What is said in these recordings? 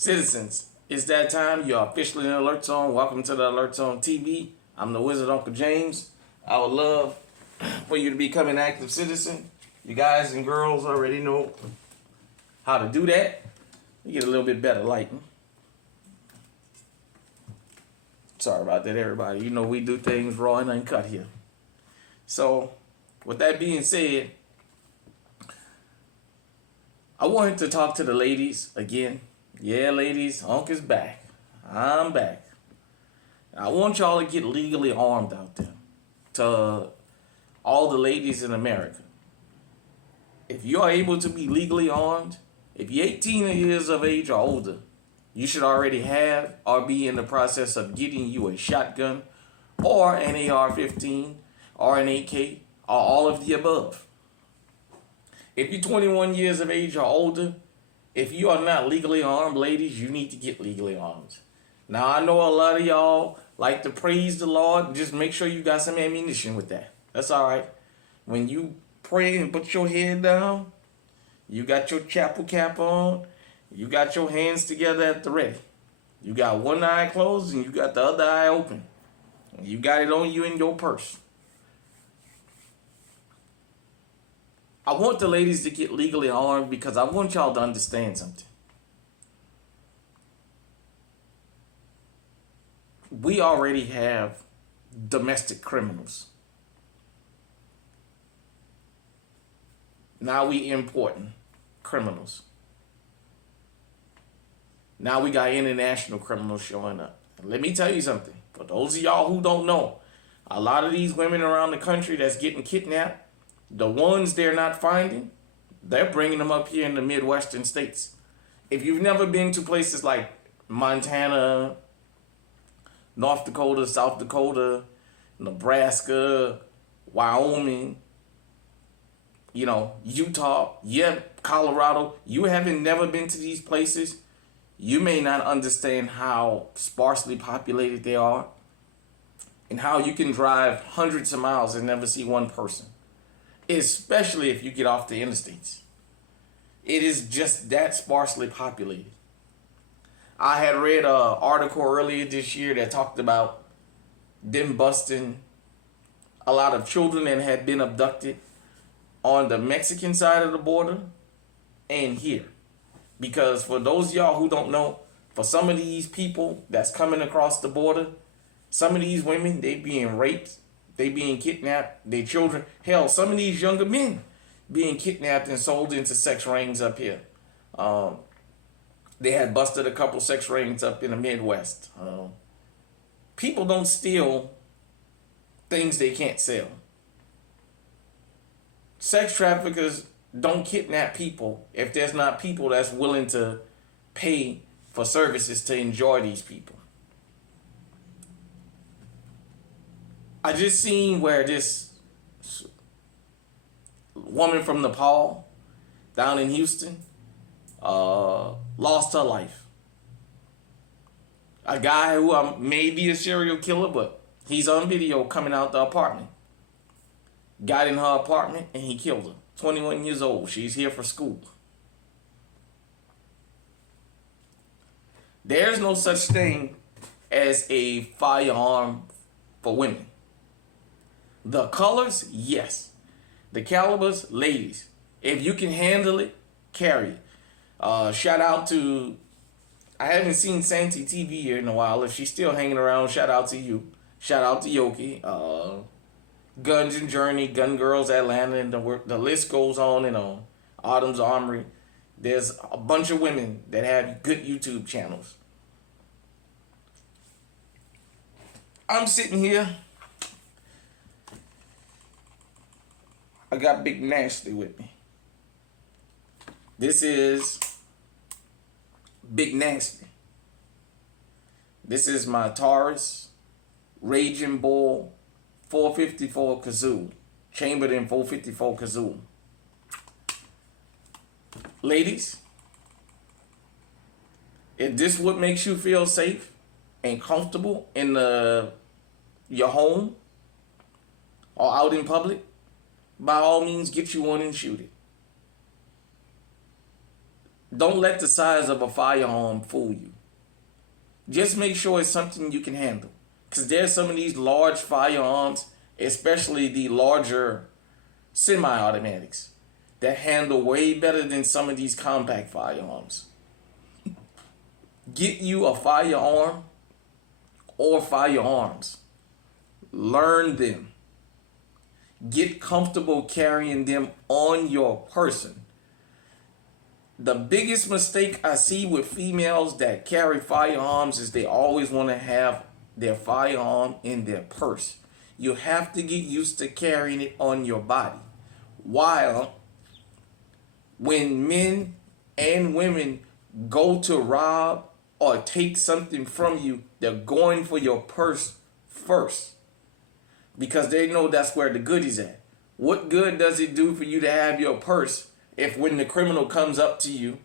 Citizens, it's that time. You're officially in Alert Zone. Welcome to the Alert Zone TV. I'm the Wizard Uncle James. I would love for you to become an active citizen. You guys and girls already know how to do that. You get a little bit better lighting. Sorry about that, everybody. You know we do things raw and uncut here. So, with that being said, I wanted to talk to the ladies again. Yeah, ladies, Unc is back. I'm back. I want y'all to get legally armed out there. To all the ladies in America. If you are able to be legally armed, if you're 18 years of age or older, you should already have or be in the process of getting you a shotgun or an AR-15 or an AK or all of the above. If you're 21 years of age or older, if you are not legally armed, ladies, you need to get legally armed. Now, I know a lot of y'all like to praise the Lord. Just make sure you got some ammunition with that. That's all right. When you pray and put your head down, you got your chapel cap on, you got your hands together at the ready. You got one eye closed and you got the other eye open. You got it on you in your purse. I want the ladies to get legally armed because I want y'all to understand something. We already have domestic criminals. Now we importing criminals. Now we got international criminals showing up. And let me tell you something. For those of y'all who don't know, a lot of these women around the country that's getting kidnapped, the ones they're not finding, they're bringing them up here in the Midwestern states. If you've never been to places like Montana, North Dakota, South Dakota, Nebraska, Wyoming, Utah, Colorado, you haven't never been to these places, you may not understand how sparsely populated they are and how you can drive hundreds of miles and never see one person. Especially if you get off the interstates. It is just that sparsely populated. I had read an article earlier this year that talked about them busting a lot of children that had been abducted on the Mexican side of the border and here. Because for those of y'all who don't know, for some of these people that's coming across the border, some of these women, they being raped, they being kidnapped, their children. Hell, some of these younger men being kidnapped and sold into sex rings up here. They had busted a couple sex rings up in the Midwest. People don't steal things they can't sell. Sex traffickers don't kidnap people if there's not people that's willing to pay for services to enjoy these people. I just seen where this woman from Nepal down in Houston lost her life. A guy who may be a serial killer, but he's on video coming out the apartment. Got in her apartment and he killed her. 21 years old. She's here for school. There's no such thing as a firearm for women. The colors, yes. The calibers, ladies. If you can handle it, carry it. Shout out to, I haven't seen Santi TV here in a while. If she's still hanging around, shout out to you. Shout out to Yoki. Guns and Journey, Gun Girls Atlanta, and the list goes on and on. Autumn's Armory. There's a bunch of women that have good YouTube channels. I'm sitting here. I got Big Nasty with me. This is Big Nasty. This is my Taurus Raging Bull 454 kazoo. Chambered in 454 kazoo. Ladies, if this what makes you feel safe and comfortable in your home or out in public, by all means, get you one and shoot it. Don't let the size of a firearm fool you. Just make sure it's something you can handle. Because there's some of these large firearms, especially the larger semi-automatics, that handle way better than some of these compact firearms. Get you a firearm or firearms. Learn them. Get comfortable carrying them on your person. The biggest mistake I see with females that carry firearms is they always want to have their firearm in their purse. You have to get used to carrying it on your body. While when men and women go to rob or take something from you, they're going for your purse first because they know that's where the goodies at. What good does it do for you to have your purse if when the criminal comes up to you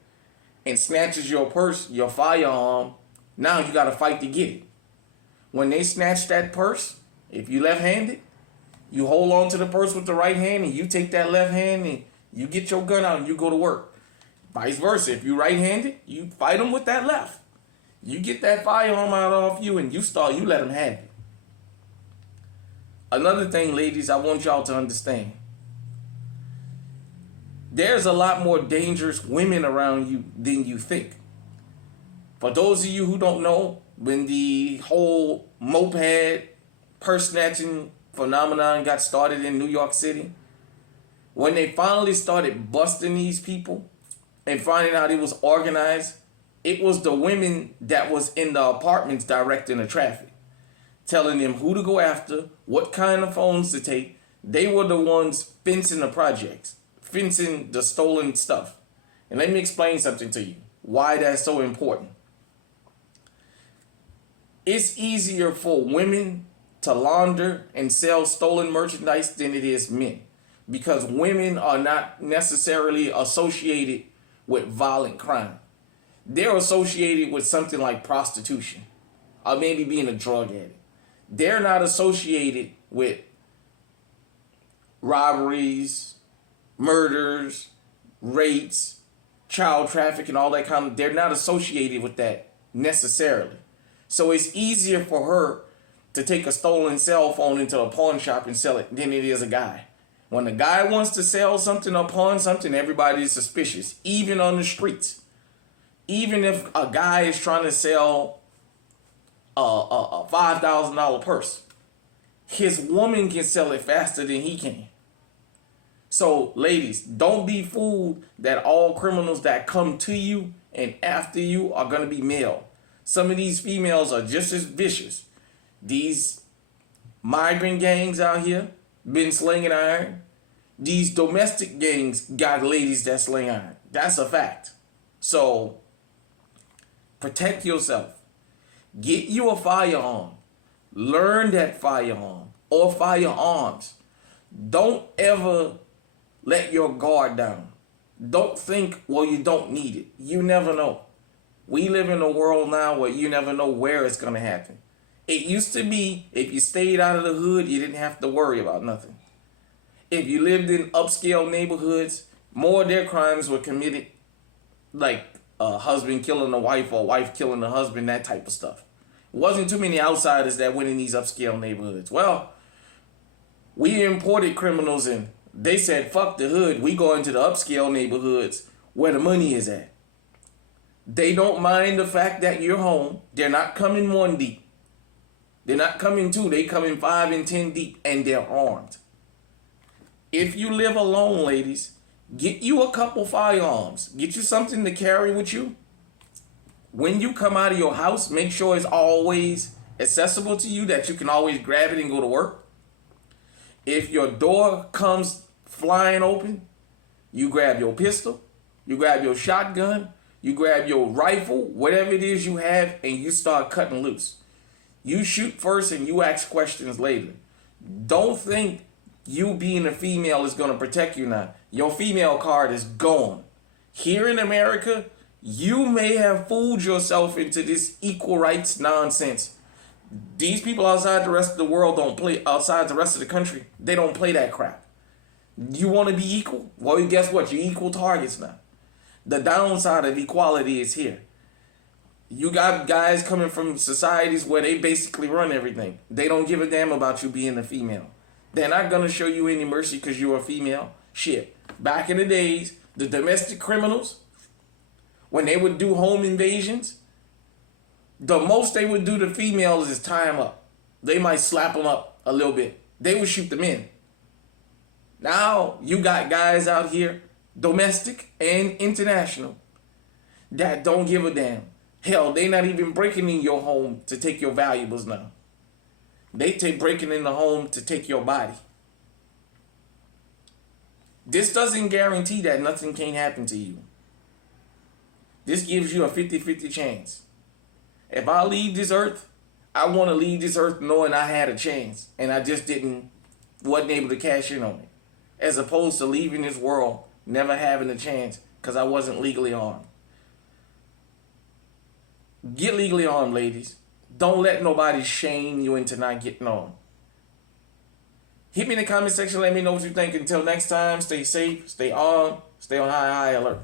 and snatches your purse, your firearm, now you got to fight to get it? When they snatch that purse, if you left-handed, you hold on to the purse with the right hand and you take that left hand and you get your gun out and you go to work. Vice versa, if you right-handed, you fight them with that left. You get that firearm out off you and you let them have it. Another thing, ladies, I want y'all to understand. There's a lot more dangerous women around you than you think. For those of you who don't know, when the whole moped purse snatching phenomenon got started in New York City, when they finally started busting these people and finding out it was organized, it was the women that was in the apartments directing the traffic, telling them who to go after, what kind of phones to take. They were the ones fencing the projects, fencing the stolen stuff. And let me explain something to you, why that's so important. It's easier for women to launder and sell stolen merchandise than it is men, because women are not necessarily associated with violent crime. They're associated with something like prostitution or maybe being a drug addict. They're not associated with robberies, murders, rapes, child trafficking, all that kind of. They're not associated with that necessarily. So it's easier for her to take a stolen cell phone into a pawn shop and sell it than it is a guy. When a guy wants to sell something or pawn something, everybody's suspicious, even on the streets. Even if a guy is trying to sell a $5,000 purse, his woman can sell it faster than he can. So, ladies, don't be fooled that all criminals that come to you and after you are going to be male. Some of these females are just as vicious. These migrant gangs out here been slinging iron. These domestic gangs got ladies that sling iron. That's a fact. So, protect yourself. Get you a firearm. Learn that firearm or firearms. Don't ever let your guard down. Don't think, well, you don't need it. You never know. We live in a world now where you never know where it's going to happen. It used to be if you stayed out of the hood, you didn't have to worry about nothing. If you lived in upscale neighborhoods, more of their crimes were committed, like a husband killing a wife or a wife killing a husband, that type of stuff. It wasn't too many outsiders that went in these upscale neighborhoods. Well, we imported criminals in. They said, fuck the hood. We go into the upscale neighborhoods where the money is at. They don't mind the fact that you're home. They're not coming 1 deep. They're not coming 2. They coming 5 and 10 deep, and they're armed. If you live alone, ladies, get you a couple firearms. Get you something to carry with you. When you come out of your house, make sure it's always accessible to you, that you can always grab it and go to work. If your door comes flying open, you grab your pistol, you grab your shotgun, you grab your rifle, whatever it is you have, and you start cutting loose. You shoot first and you ask questions later. Don't think you being a female is going to protect you now. Your female card is gone. Here in America, you may have fooled yourself into this equal rights nonsense. These people outside the rest of the world don't play, outside the rest of the country, they don't play that crap. You want to be equal? Well, guess what? You're equal targets now. The downside of equality is here. You got guys coming from societies where they basically run everything. They don't give a damn about you being a female. They're not gonna show you any mercy because you're a female. Shit. Back in the days, the domestic criminals, when they would do home invasions, the most they would do to females is tie them up. They might slap them up a little bit. They would shoot them in. Now you got guys out here, domestic and international, that don't give a damn. Hell, they not even breaking in your home to take your valuables now. They breaking in the home to take your body. This doesn't guarantee that nothing can happen to you. This gives you a 50-50 chance. If I leave this earth, I want to leave this earth knowing I had a chance and I just wasn't able to cash in on it. As opposed to leaving this world never having a chance because I wasn't legally armed. Get legally armed, ladies. Don't let nobody shame you into not getting armed. Hit me in the comment section. Let me know what you think. Until next time, stay safe, stay armed, stay on high alert.